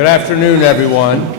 Good afternoon, everyone.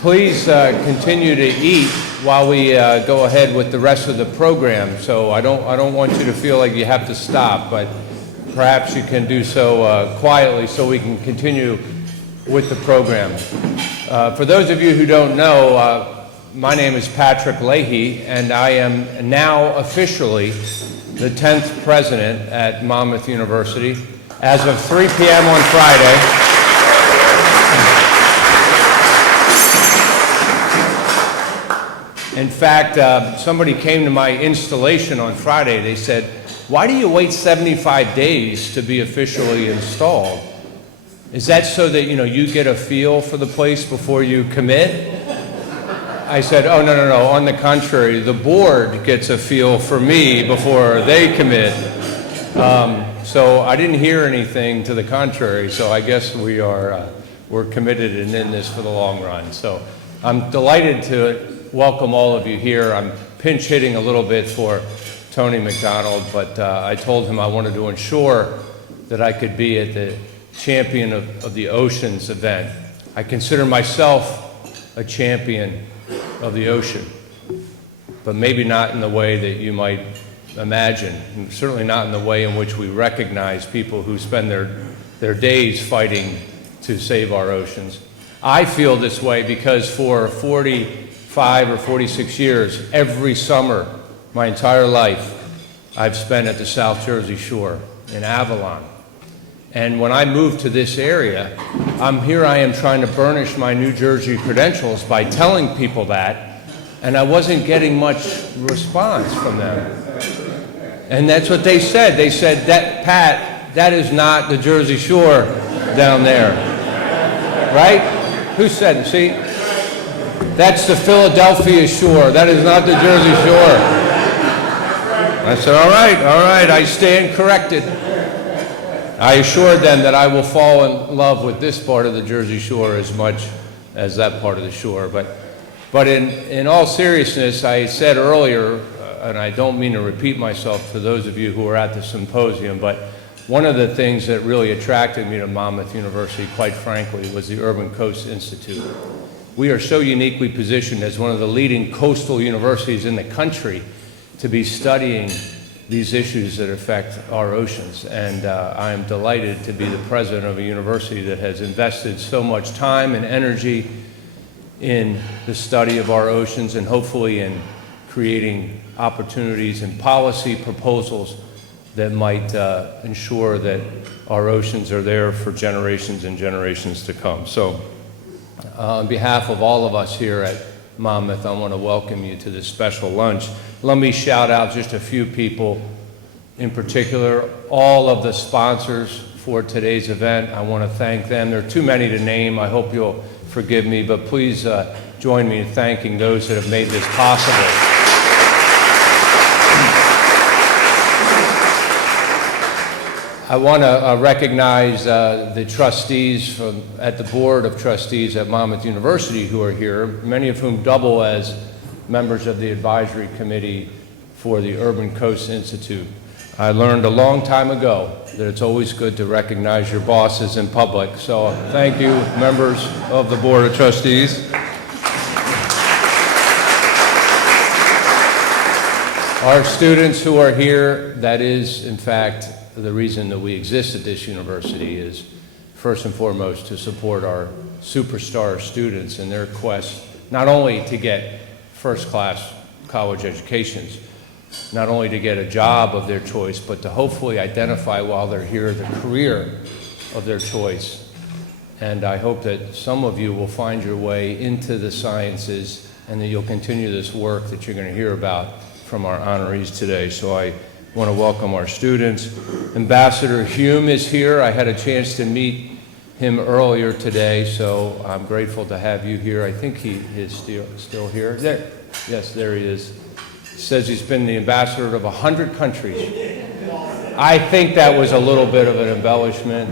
Please continue to eat while we go ahead with the rest of the program. So I don't want you to feel like you have to stop, but perhaps you can do so quietly so we can continue with the program. For those of you who don't know, my name is Patrick Leahy, and I am now officially the 10th president at Monmouth University as of 3 p.m. on Friday. In fact, somebody came to my installation on Friday. They said, "Why do you wait 75 days to be officially installed? Is that so that you get a feel for the place before you commit?" I said, "Oh, no. On the contrary, the board gets a feel for me before they commit." So I didn't hear anything to the contrary. So I guess we're committed and in this for the long run. So I'm delighted to welcome all of you here. I'm pinch hitting a little bit for Tony McDonald, but I told him I wanted to ensure that I could be at the Champion of the Oceans event. I consider myself a champion of the ocean, but maybe not in the way that you might imagine, and certainly not in the way in which we recognize people who spend their days fighting to save our oceans. I feel this way because for 45 or 46 years, every summer, my entire life, I've spent at the South Jersey shore in Avalon. And when I moved to this area, I am trying to burnish my New Jersey credentials by telling people that, and I wasn't getting much response from them. And that's what they said. They said, Pat, that is not the Jersey Shore down there. Right? Who said it? See? That's the Philadelphia shore. That is not the Jersey Shore. I said, all right, I stand corrected. I assured them that I will fall in love with this part of the Jersey Shore as much as that part of the shore. But in all seriousness, I said earlier, and I don't mean to repeat myself to those of you who were at the symposium, but one of the things that really attracted me to Monmouth University, quite frankly, was the Urban Coast Institute. We are so uniquely positioned as one of the leading coastal universities in the country to be studying these issues that affect our oceans. And I am delighted to be the president of a university that has invested so much time and energy in the study of our oceans and hopefully in creating opportunities and policy proposals that might ensure that our oceans are there for generations and generations to come. So on behalf of all of us here at Monmouth, I want to welcome you to this special lunch. Let me shout out just a few people in particular, all of the sponsors for today's event. I want to thank them. There are too many to name. I hope you'll forgive me, but please join me in thanking those that have made this possible. I want to recognize the trustees at the Board of Trustees at Monmouth University who are here, many of whom double as members of the advisory committee for the Urban Coast Institute. I learned a long time ago that it's always good to recognize your bosses in public, so thank you, members of the Board of Trustees. Our students who are here, that is, in fact, the reason that we exist at this university is first and foremost to support our superstar students in their quest not only to get first-class college educations, not only to get a job of their choice, but to hopefully identify while they're here the career of their choice. And I hope that some of you will find your way into the sciences and that you'll continue this work that you're going to hear about from our honorees today. So I want to welcome our students. Ambassador Hume is here. I had a chance to meet him earlier today, so I'm grateful to have you here. I think he is still here. There. Yes, there he is. He says he's been the ambassador of 100 countries. I think that was a little bit of an embellishment.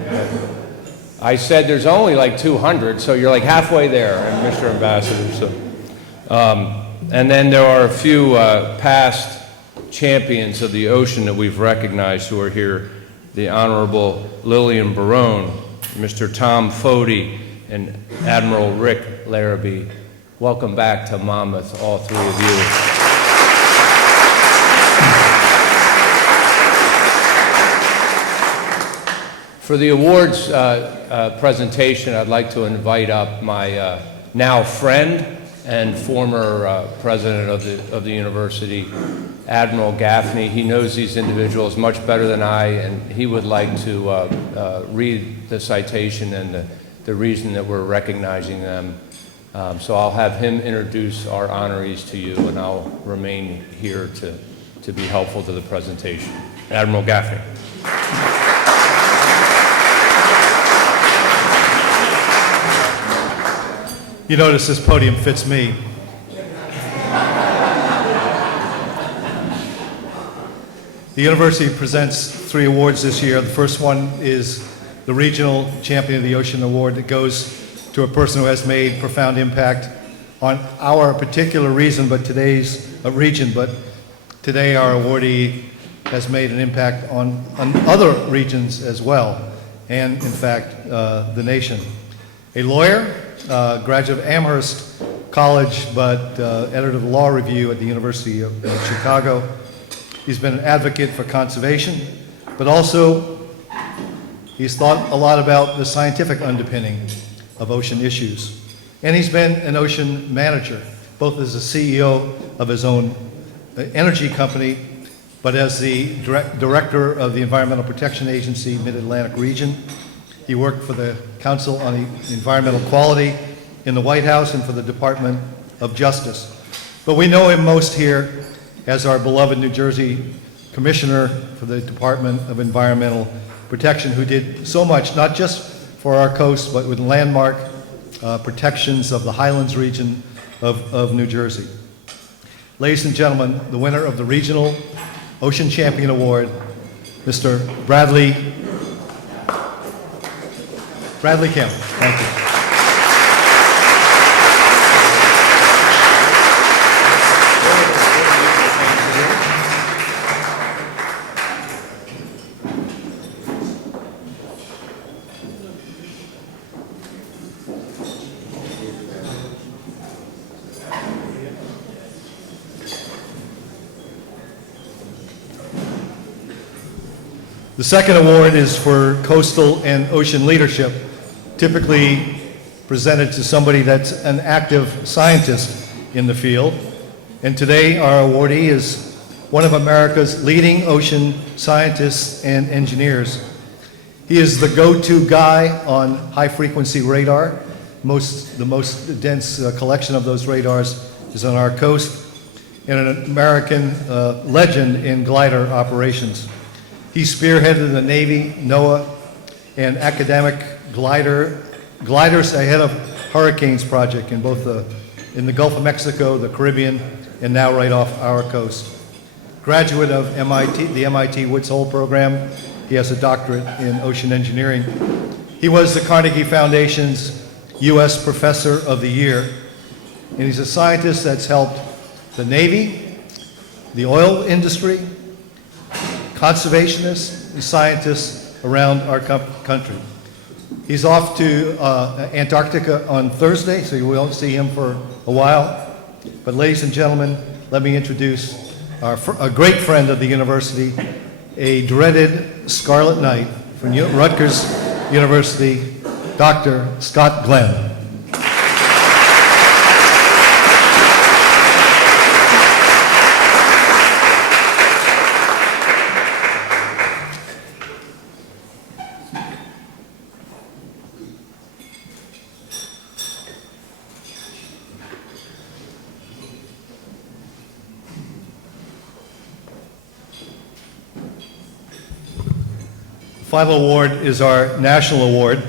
I said there's only like 200, so you're like halfway there, Mr. Ambassador. So, and then there are a few past champions of the ocean that we've recognized who are here. The Honorable Lillian Barone Mr. Tom Fody, and Admiral Rick Larrabee. Welcome back to Monmouth, all three of you. For the awards presentation, I'd like to invite up my now friend and former president of the university, Admiral Gaffney. He knows these individuals much better than I, and he would like to read the citation and the reason that we're recognizing them. So I'll have him introduce our honorees to you, and I'll remain here to be helpful to the presentation. Admiral Gaffney. You notice this podium fits me. The university presents 3 awards this year. The first one is the Regional Champion of the Ocean Award that goes to a person who has made profound impact on our particular region, but today our awardee has made an impact on other regions as well, and in fact, the nation. A lawyer, graduate of Amherst College, but editor of the Law Review at the University of Chicago. He's been an advocate for conservation, but also he's thought a lot about the scientific underpinning of ocean issues. And he's been an ocean manager, both as a CEO of his own energy company, but as the director of the Environmental Protection Agency Mid-Atlantic Region. He worked for the Council on Environmental Quality in the White House and for the Department of Justice. But we know him most here as our beloved New Jersey Commissioner for the Department of Environmental Protection, who did so much, not just for our coast, but with landmark protections of the Highlands region of New Jersey. Ladies and gentlemen, the winner of the Regional Ocean Champion Award, Mr. Bradley Campbell. Thank you. The second award is for coastal and ocean leadership, typically presented to somebody that's an active scientist in the field. And today our awardee is one of America's leading ocean scientists and engineers. He is the go-to guy on high-frequency radar. The most dense collection of those radars is on our coast, and an American legend in glider operations. He spearheaded the Navy, NOAA, and academic gliders ahead of hurricanes project in the Gulf of Mexico, the Caribbean, and now right off our coast. Graduate of the MIT Woods Hole program, he has a doctorate in ocean engineering. He was the Carnegie Foundation's U.S. Professor of the Year, and he's a scientist that's helped the Navy, the oil industry, conservationists, and scientists around our country. He's off to Antarctica on Thursday, so you won't see him for a while. But ladies and gentlemen, let me introduce a great friend of the university, a dreaded Scarlet Knight from Rutgers University, Dr. Scott Glenn. The final award is our national award.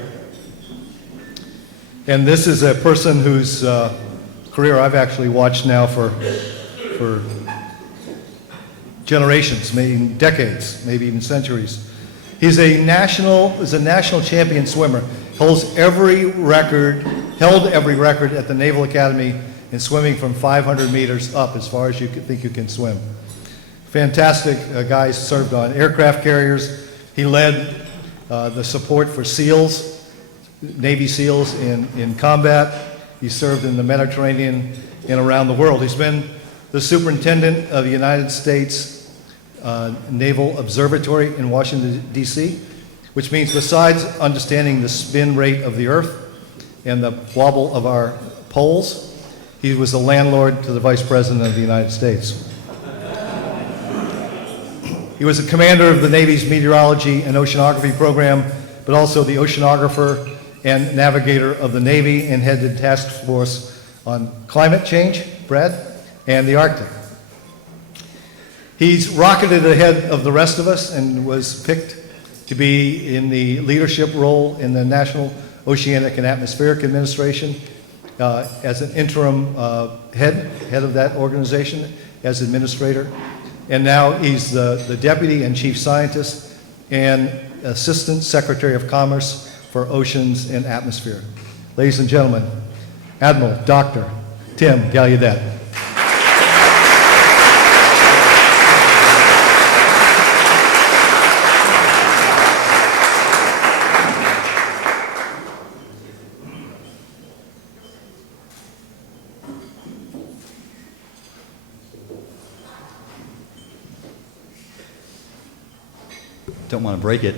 And this is a person whose career I've actually watched now for generations, maybe decades, maybe even centuries. He's a national champion swimmer. Held every record at the Naval Academy in swimming from 500 meters up as far as you think you can swim. Fantastic guy, served on aircraft carriers. He led the support for SEALs Navy SEALs in combat. He served in the Mediterranean and around the world. He's been the superintendent of the United States Naval Observatory in Washington, D.C., which means besides understanding the spin rate of the Earth and the wobble of our poles, he was the landlord to the Vice President of the United States. He was the commander of the Navy's Meteorology and Oceanography program, but also the oceanographer and navigator of the Navy, and headed task force on climate change, Brad, and the Arctic. He's rocketed ahead of the rest of us and was picked to be in the leadership role in the National Oceanic and Atmospheric Administration as an interim head of that organization as administrator. And now he's the deputy and chief scientist and assistant secretary of commerce for oceans and atmosphere. Ladies and gentlemen, Admiral Dr. Tim Gallaudet. Don't want to break it.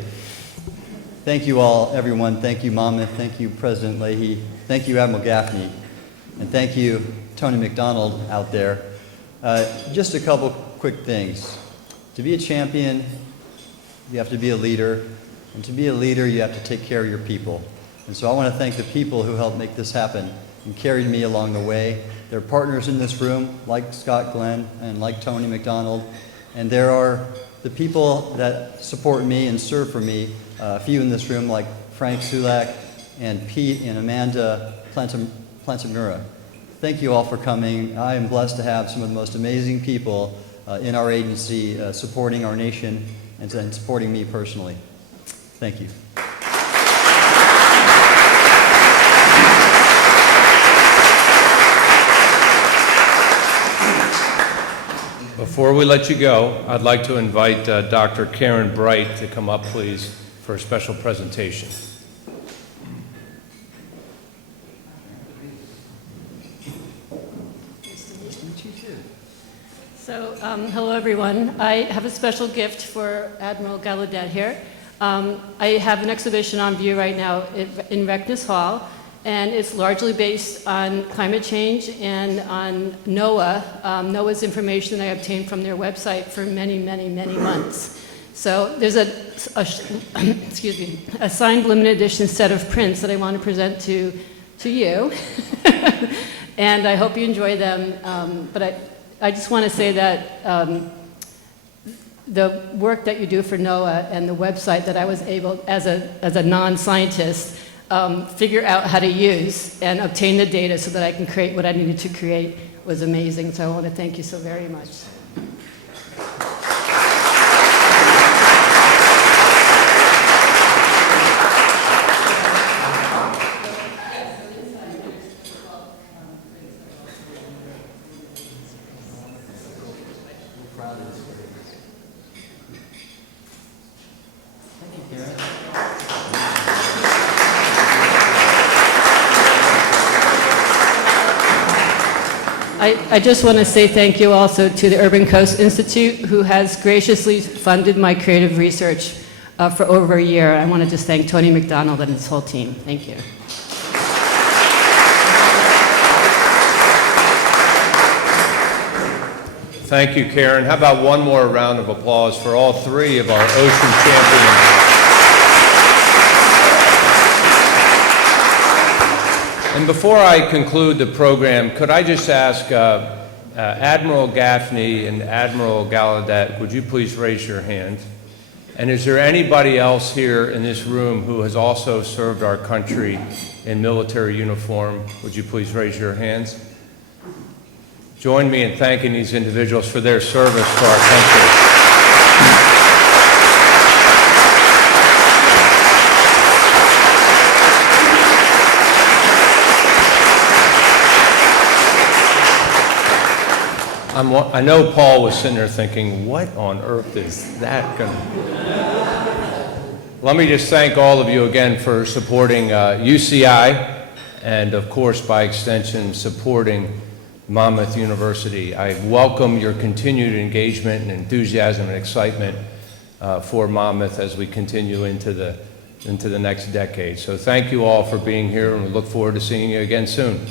Thank you all, everyone. Thank you, Monmouth. Thank you, President Leahy. Thank you, Admiral Gaffney. And thank you, Tony McDonald out there. Just a couple quick things. To be a champion, you have to be a leader. And to be a leader, you have to take care of your people. And so I want to thank the people who helped make this happen and carried me along the way. There are partners in this room, like Scott Glenn and like Tony McDonald. And there are the people that support me and serve for me, a few in this room like Frank Sulak and Pete and Amanda Plantamura. Thank you all for coming. I am blessed to have some of the most amazing people in our agency supporting our nation and supporting me personally. Thank you. Before we let you go, I'd like to invite Dr. Karen Bright to come up, please, for a special presentation. So, hello everyone. I have a special gift for Admiral Gallaudet here. I have an exhibition on view right now in Rutgers Hall, and it's largely based on climate change and on NOAA, NOAA's information that I obtained from their website for many, many, many months. So there's excuse me, a signed limited edition set of prints that I want to present to you, and I hope you enjoy them. But I just want to say that the work that you do for NOAA and the website that I was able, as a non-scientist, figure out how to use and obtain the data so that I can create what I needed to create was amazing. So I want to thank you so very much. I just want to say thank you also to the Urban Coast Institute, who has graciously funded my creative research for over a year. I want to just thank Tony McDonald and his whole team. Thank you. Thank you, Karen. How about one more round of applause for all three of our ocean champions? And before I conclude the program, could I just ask Admiral Gaffney and Admiral Gallaudet, would you please raise your hand? And is there anybody else here in this room who has also served our country in military uniform? Would you please raise your hands? Join me in thanking these individuals for their service to our country. I know Paul was sitting there thinking, what on earth is that going to be? Let me just thank all of you again for supporting UCI and, of course, by extension, supporting Monmouth University. I welcome your continued engagement and enthusiasm and excitement for Monmouth as we continue into the next decade. So thank you all for being here, and we look forward to seeing you again soon.